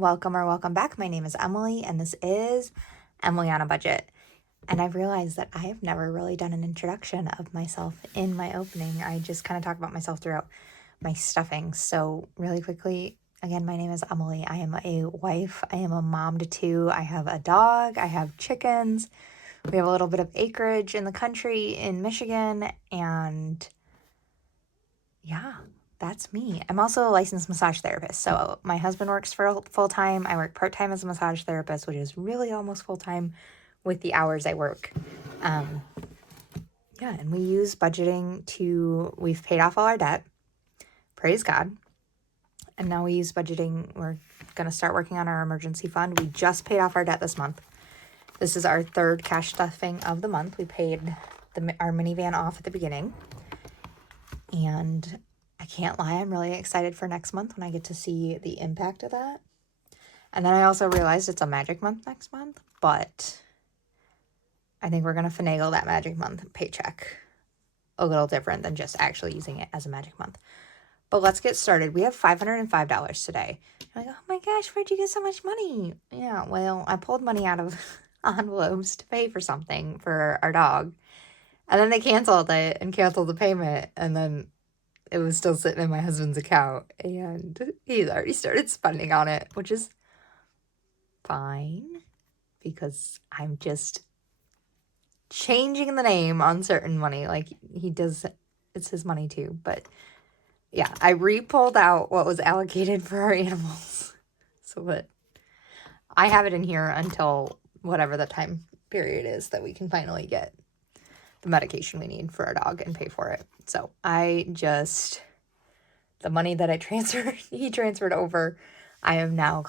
welcome or welcome back. My name is Emily, and this is Emily on a Budget. And I've realized that I have never really done an introduction of myself in my opening. I just kind of talk about myself throughout my stuffing. So really quickly, again, my name is Emily. I am a wife. I am a mom to two. I have a dog. I have chickens. We have a little bit of acreage in the country in Michigan. And yeah, that's me. I'm also a licensed massage therapist. So my husband works for full-time. I work part-time as a massage therapist, which is really almost full-time with the hours I work. Yeah, and we use budgeting we've paid off all our debt. Praise God. And now we use budgeting. We're going to start working on our emergency fund. We just paid off our debt this month. This is our third cash stuffing of the month. We paid our minivan off at the beginning. And I can't lie, I'm really excited for next month when I get to see the impact of that. And then I also realized it's a magic month next month, but I think we're going to finagle that magic month paycheck a little different than just actually using it as a magic month. But let's get started. We have $505 today. I'm like, oh my gosh, where'd you get so much money? Yeah, well, I pulled money out of envelopes to pay for something for our dog. And then they canceled it and canceled the payment. And then it was still sitting in my husband's account. And he's already started spending on it, which is fine because I'm just changing the name on certain money. Like he does, it's his money too. But yeah, I re-pulled out what was allocated for our animals. So that I have it in here until whatever the time period is that we can finally get the medication we need for our dog and pay for it. So the money that he transferred over, I am now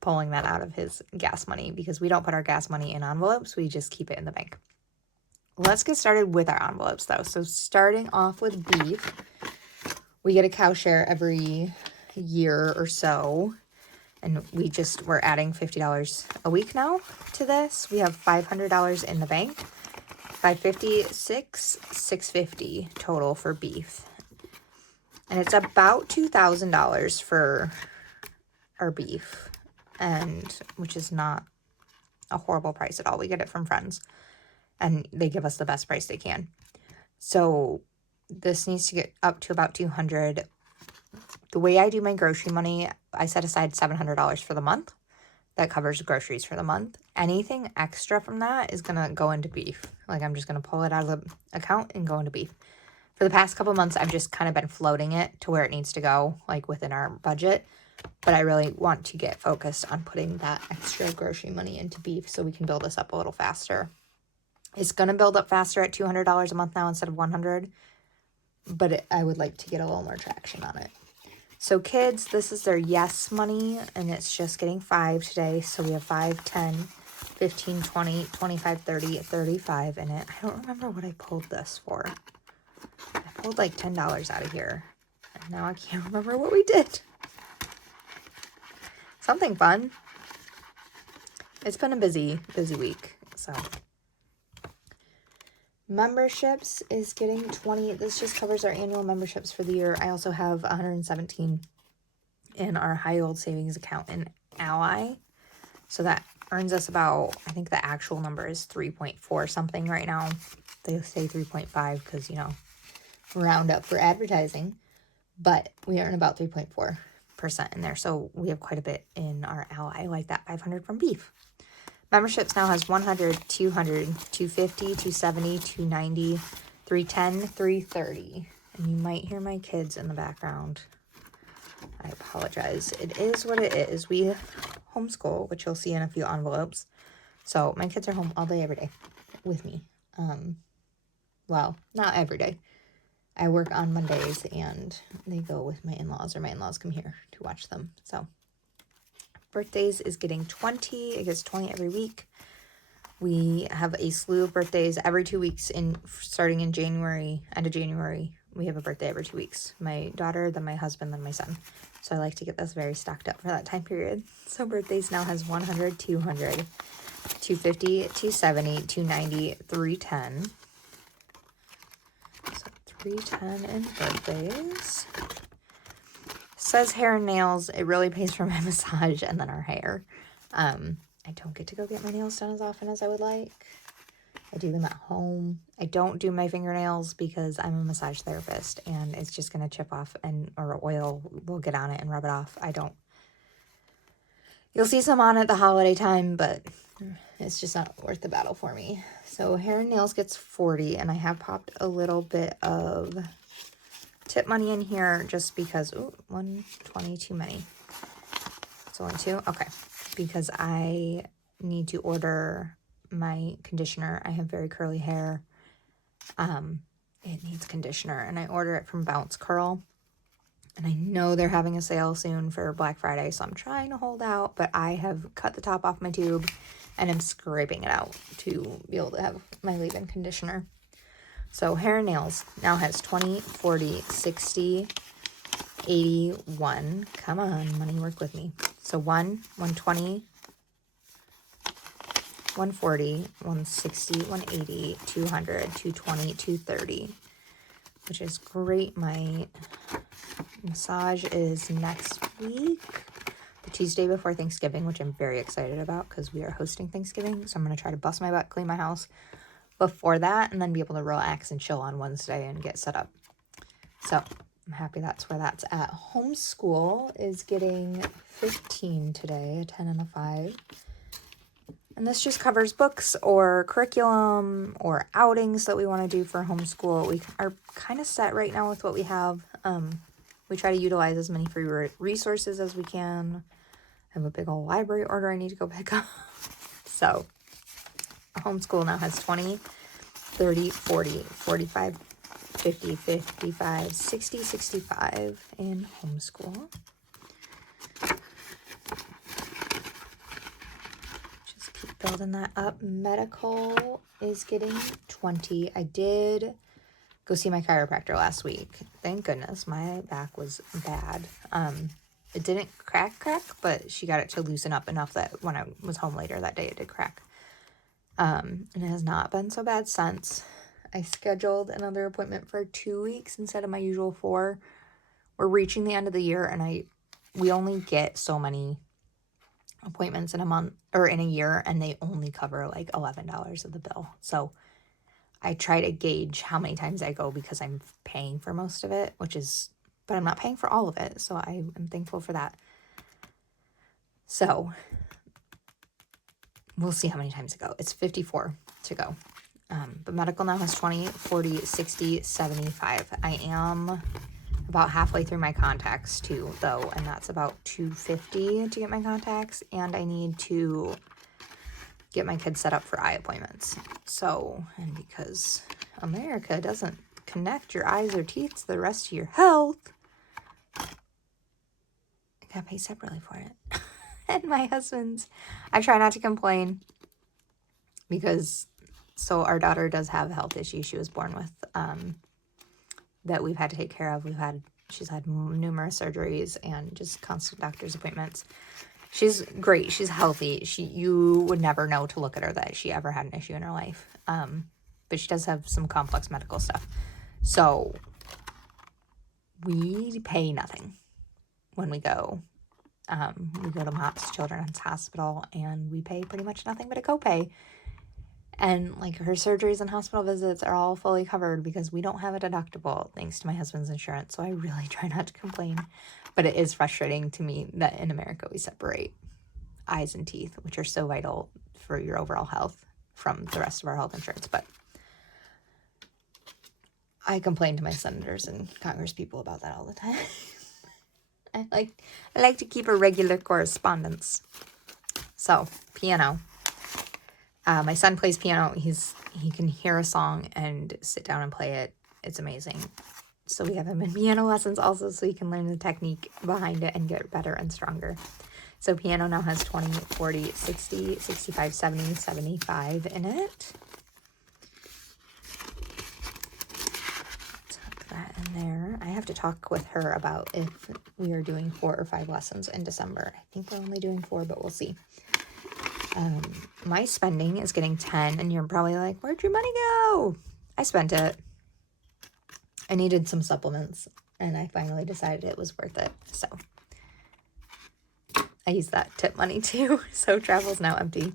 pulling that out of his gas money because we don't put our gas money in envelopes. We just keep it in the bank. Let's get started with our envelopes though. So starting off with beef, we get a cow share every year or so. And we're adding $50 a week now to this. We have $500 in the bank. $550, $650 total for beef. And it's about $2,000 for our beef, and which is not a horrible price at all. We get it from friends, and they give us the best price they can. So this needs to get up to about $200. The way I do my grocery money, I set aside $700 for the month. That covers groceries for the month. Anything extra from that is going to go into beef. Like I'm just going to pull it out of the account and go into beef. For the past couple months, I've just kind of been floating it to where it needs to go, like within our budget. But I really want to get focused on putting that extra grocery money into beef so we can build this up a little faster. It's going to build up faster at $200 a month now instead of $100. But I would like to get a little more traction on it. So kids, this is their yes money, and it's just getting 5 today. So we have 5, 10, 15, 20, 25, 30, 35 in it. I don't remember what I pulled this for. I pulled like $10 out of here. And now I can't remember what we did. Something fun. It's been a busy week. So memberships is getting 20. This just covers our annual memberships for the year. I also have 117 in our high yield savings account in Ally. So that earns us about, I think the actual number is 3.4 something right now. They say 3.5 because, round up for advertising. But we earn about 3.4% in there. So we have quite a bit in our Ally, like that 500 from beef. Memberships now has 100, 200, 250, 270, 290, 310, 330. And you might hear my kids in the background. I apologize. It is what it is. We homeschool, which you'll see in a few envelopes. So my kids are home all day, every day with me. Well, not every day. I work on Mondays and they go with my in-laws, or my in-laws come here to watch them. So birthdays is getting 20. It gets 20 every week. We have a slew of birthdays every 2 weeks starting in January, end of January. We have a birthday every 2 weeks. My daughter, then my husband, then my son. So I like to get this very stocked up for that time period. So birthdays now has 100, 200, 250, 270, 290, 310. So 310 in birthdays. says hair and nails. It really pays for my massage and then our hair. I don't get to go get my nails done as often as I would like. I do them at home. I don't do my fingernails because I'm a massage therapist and it's just going to chip off or oil will get on it and rub it off. You'll see some on at the holiday time, but it's just not worth the battle for me. So hair and nails gets $40, and I have popped a little bit of tip money in here just because, ooh, 120 too many. It's only 2? Okay. Because I need to order my conditioner. I have very curly hair. It needs conditioner, and I order it from Bounce Curl. And I know they're having a sale soon for Black Friday, so I'm trying to hold out, but I have cut the top off my tube and I'm scraping it out to be able to have my leave-in conditioner. So hair and nails now has 20, 40, 60, 81. Come on, money, work with me. So 120, 140, 160, 180, 200, 220, 230, which is great. My massage is next week, the Tuesday before Thanksgiving, which I'm very excited about because we are hosting Thanksgiving. So I'm going to try to bust my butt, clean my house before that, and then be able to relax and chill on Wednesday and get set up. So I'm happy that's where that's at. Homeschool is getting 15 today, a 10 and a 5. And this just covers books or curriculum or outings that we want to do for homeschool. We are kind of set right now with what we have. We try to utilize as many free resources as we can. I have a big old library order I need to go pick up. So homeschool now has 20, 30, 40, 45, 50, 55, 60, 65 in homeschool. Just keep building that up. Medical is getting 20. I did go see my chiropractor last week. Thank goodness. My back was bad. It didn't crack, but she got it to loosen up enough that when I was home later that day, it did crack. And it has not been so bad since. I scheduled another appointment for 2 weeks instead of my usual 4. We're reaching the end of the year, and we only get so many appointments in a month or in a year, and they only cover like $11 of the bill. So I try to gauge how many times I go because I'm paying for most of it, but I'm not paying for all of it. So I am thankful for that. So we'll see how many times I go. It's 54 to go. But medical now has 20, 40, 60, 75. I am about halfway through my contacts too, though, and that's about $250 to get my contacts, and I need to get my kids set up for eye appointments. So, and because America doesn't connect your eyes or teeth to the rest of your health, I gotta pay separately for it. And my husband's, I try not to complain because, so our daughter does have a health issue she was born with, that we've had to take care of. She's had numerous surgeries and just constant doctor's appointments. She's great. She's healthy. You would never know to look at her that she ever had an issue in her life. But she does have some complex medical stuff. So we pay nothing when we go. We go to Mott's Children's Hospital, and we pay pretty much nothing but a copay. And like her surgeries and hospital visits are all fully covered because we don't have a deductible thanks to my husband's insurance. So I really try not to complain. But it is frustrating to me that in America we separate eyes and teeth, which are so vital for your overall health, from the rest of our health insurance. But I complain to my senators and Congress people about that all the time. I like to keep a regular correspondence. So, piano. My son plays piano. He can hear a song and sit down and play it. It's amazing. So we have him in piano lessons also, so he can learn the technique behind it and get better and stronger. So piano now has 20, 40, 60, 65, 70, 75 in it. Tuck that in there. I have to talk with her about if we are doing 4 or 5 lessons in December. I think we're only doing 4, but we'll see. My spending is getting 10, and you're probably like, where'd your money go? I spent it. I needed some supplements. and I finally decided it was worth it. So I used that tip money too. So travel's now empty.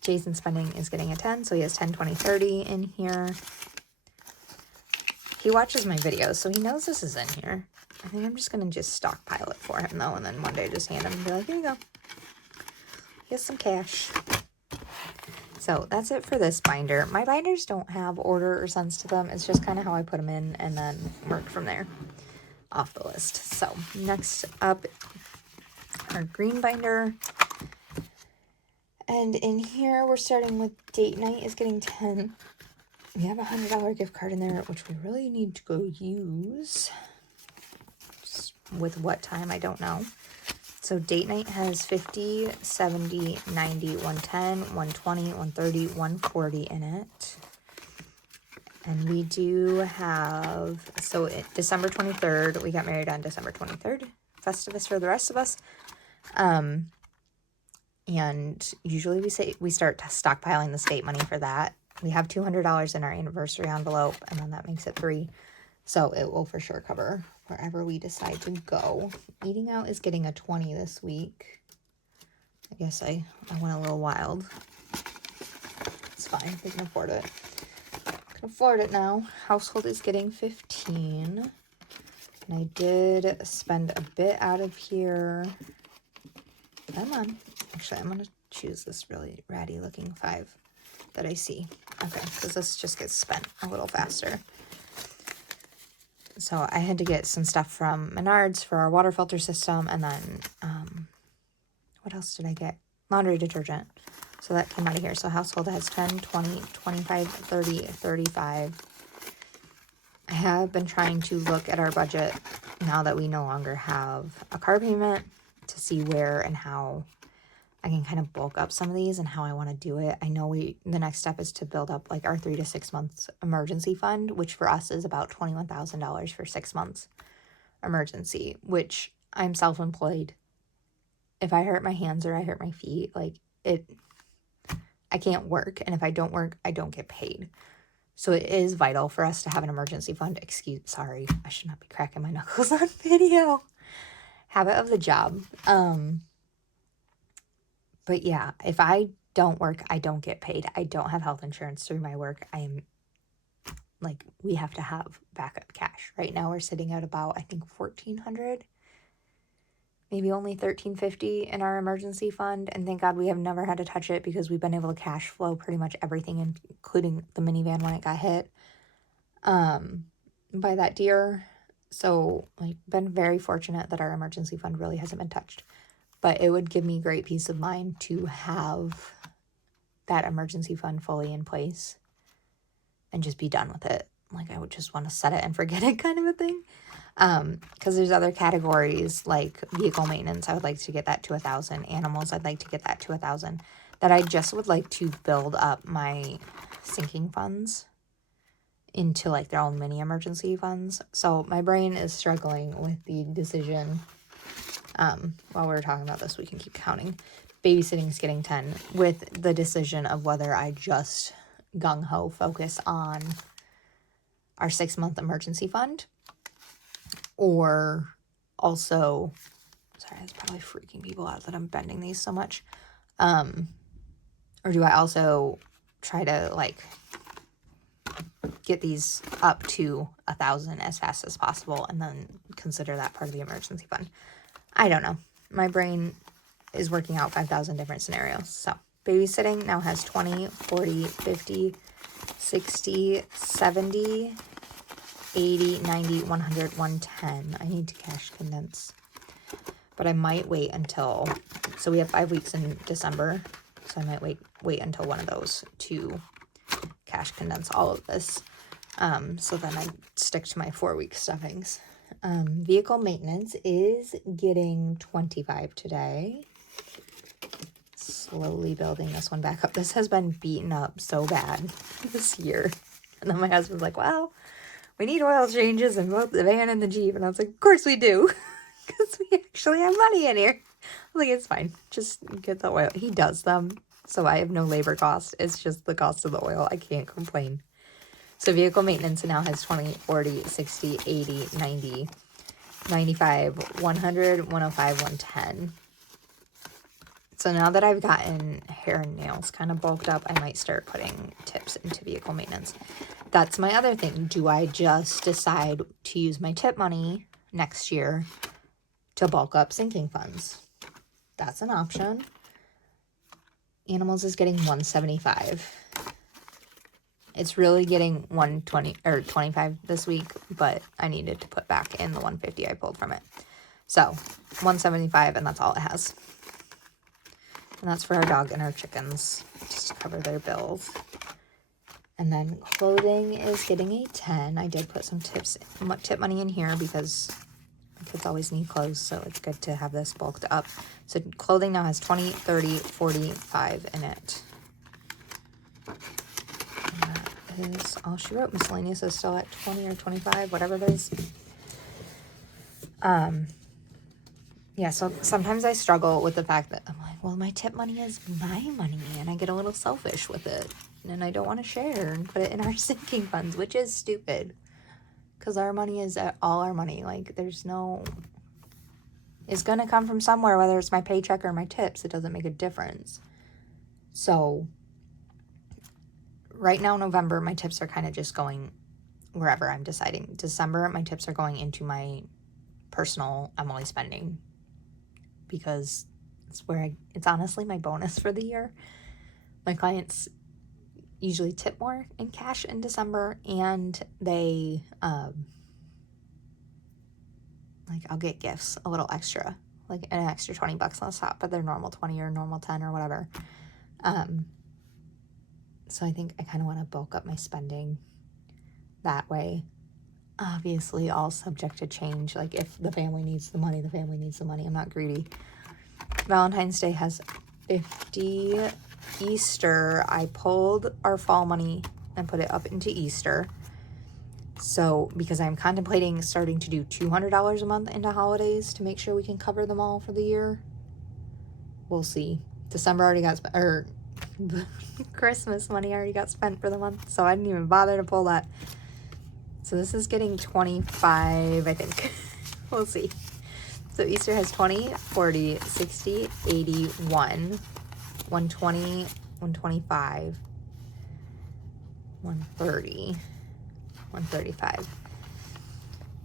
Jason's spending is getting a 10, so he has 10, 20, 30 in here. He watches my videos, so he knows this is in here. I think I'm just going to just stockpile it for him, though, and then one day just hand him and be like, here you go. Here's some cash. So that's it for this binder. My binders don't have order or sense to them. It's just kind of how I put them in and then work from there off the list. So next up, our green binder. And in here, we're starting with date night is getting 10. We have a $100 gift card in there, which we really need to go use. Just with what time, I don't know. So date night has 50, 70, 90, 110, 120, 130, 140 in it. And we do have, so December 23rd, we got married on December 23rd. Festivus for the rest of us. And usually we start stockpiling the state money for that. We have $200 in our anniversary envelope, and then that makes it $300. So it will for sure cover wherever we decide to go. Eating out is getting a 20 this week. I guess I went a little wild. It's fine. We can afford it. Can afford it now. Household is getting 15. And I did spend a bit out of here. Come on. Actually, I'm going to choose this really ratty looking 5 that I see. Okay, because this just gets spent a little faster. So I had to get some stuff from Menards for our water filter system, and then, what else did I get? Laundry detergent. So that came out of here. So household has 10, 20, 25, 30, 35. I have been trying to look at our budget now that we no longer have a car payment to see where and how I can kind of bulk up some of these and how I want to do it. I know the next step is to build up like our 3 to 6 months emergency fund, which for us is about $21,000 for 6 months emergency, which I'm self-employed. If I hurt my hands or I hurt my feet, I can't work. And if I don't work, I don't get paid. So it is vital for us to have an emergency fund. Sorry, I should not be cracking my knuckles on video. Habit of the job. But yeah, if I don't work, I don't get paid. I don't have health insurance through my work. We have to have backup cash. Right now we're sitting at about, I think, $1,400, maybe only $1,350 in our emergency fund. And thank God we have never had to touch it because we've been able to cash flow pretty much everything, including the minivan when it got hit by that deer. So been very fortunate that our emergency fund really hasn't been touched. But it would give me great peace of mind to have that emergency fund fully in place and just be done with it. I would just want to set it and forget it kind of a thing. Because there's other categories like vehicle maintenance. I would like to get that to 1,000. Animals, I'd like to get that to 1,000. That I just would like to build up my sinking funds into their own mini emergency funds. So my brain is struggling with the decision. While we're talking about this, we can keep counting. Babysitting's getting 10 with the decision of whether I just gung-ho focus on our 6-month emergency fund or also, sorry, it's probably freaking people out that I'm bending these so much. Or do I also try to get these up to 1,000 as fast as possible and then consider that part of the emergency fund? I don't know. My brain is working out 5,000 different scenarios. So babysitting now has 20, 40, 50, 60, 70, 80, 90, 100, 110. I need to cash condense. But I might wait until, so we have 5 weeks in December. So I might wait until one of those to cash condense all of this. So then I stick to my 4-week stuffings. Vehicle maintenance is getting 25 today. Slowly building this one back up. This has been beaten up so bad this year. And then my husband's like, well, we need oil changes in both the van and the Jeep. And I was like, of course we do. Because we actually have money in here. I was like, it's fine. Just get the oil. He does them. So I have no labor cost. It's just the cost of the oil. I can't complain. So vehicle maintenance now has 20, 40, 60, 80, 90, 95, 100, 105, 110. So now that I've gotten hair and nails kind of bulked up, I might start putting tips into vehicle maintenance. That's my other thing. Do I just decide to use my tip money next year to bulk up sinking funds? That's an option. Animals is getting $175. It's really getting $120 or $25 this week, but I needed to put back in the $150 I pulled from it. So $175, and that's all it has. And that's for our dog and our chickens, just to cover their bills. And then clothing is getting a 10. I did put some tip money in here because kids always need clothes, so it's good to have this bulked up. So clothing now has 20, 30, 45 in it. And that is all she wrote. Miscellaneous is still at 20 or 25, whatever it is. Yeah, so sometimes I struggle with the fact that I'm like, well, my tip money is my money, and I get a little selfish with it, and I don't want to share and put it in our sinking funds, which is stupid, because our money is all our money. Like, there's no, it's going to come from somewhere, whether it's my paycheck or my tips. It doesn't make a difference. So right now, November, my tips are kind of just going wherever I'm deciding. December, my tips are going into my personal Emily spending, because it's where it's honestly my bonus for the year. My clients usually tip more in cash in December, and they like, I'll get gifts a little extra, like an extra $20 on top of their normal 20 or normal 10 or whatever. So I think I kind of want to bulk up my spending that way. Obviously, all subject to change. Like, if the family needs the money, the family needs the money. I'm not greedy. Valentine's Day has 50. Easter, I pulled our fall money and put it up into Easter. So, because I'm contemplating starting to do $200 a month into holidays to make sure we can cover them all for the year. We'll see. December already got spent, or Christmas money already got spent for the month, so I didn't even bother to pull that. So this is getting 25, I think. We'll see. So Easter has 20, 40, 60, 81, 120, 125, 130, 135.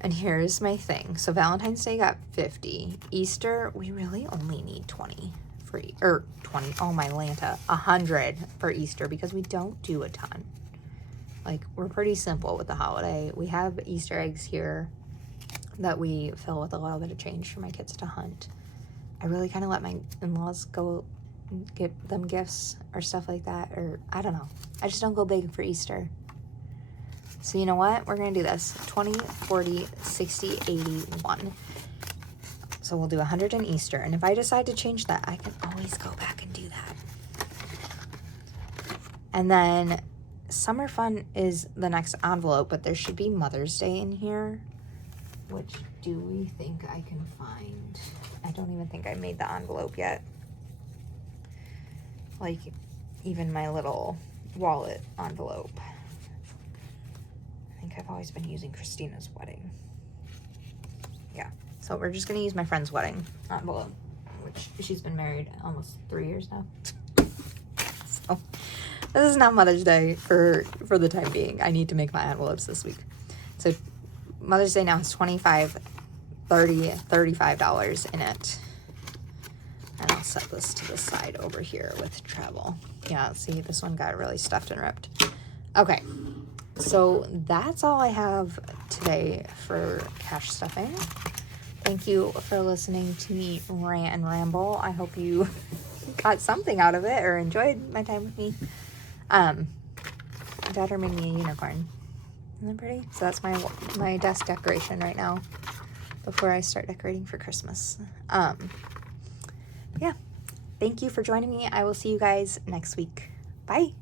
And here's my thing. So Valentine's Day got 50. Easter, we really only need 20 for, or 20, oh my Lanta, 100 for Easter, because we don't do a ton. Like, we're pretty simple with the holiday. We have Easter eggs here that we fill with a little bit of change for my kids to hunt. I really kind of let my in-laws go get them gifts or stuff like that, or I don't know. I just don't go big for Easter. So you know what? We're going to do this. 20, 40, 60, 81. So we'll do 100 in Easter. And if I decide to change that, I can always go back and do that. And then Summer Fun is the next envelope, but there should be Mother's Day in here. Which do we think I can find? I don't even think I made the envelope yet. Like, even my little wallet envelope. I think I've always been using Christina's wedding. Yeah, so we're just going to use my friend's wedding envelope, which she's been married almost 3 years now. So this is not Mother's Day for the time being. I need to make my envelopes this week. So Mother's Day now has $25, $30, $35 in it. And I'll set this to the side over here with travel. Yeah, see, this one got really stuffed and ripped. Okay, so that's all I have today for cash stuffing. Thank you for listening to me rant and ramble. I hope you got something out of it or enjoyed my time with me. My daughter made me a unicorn. Isn't that pretty? So that's my desk decoration right now before I start decorating for Christmas. Yeah. Thank you for joining me. I will see you guys next week. Bye.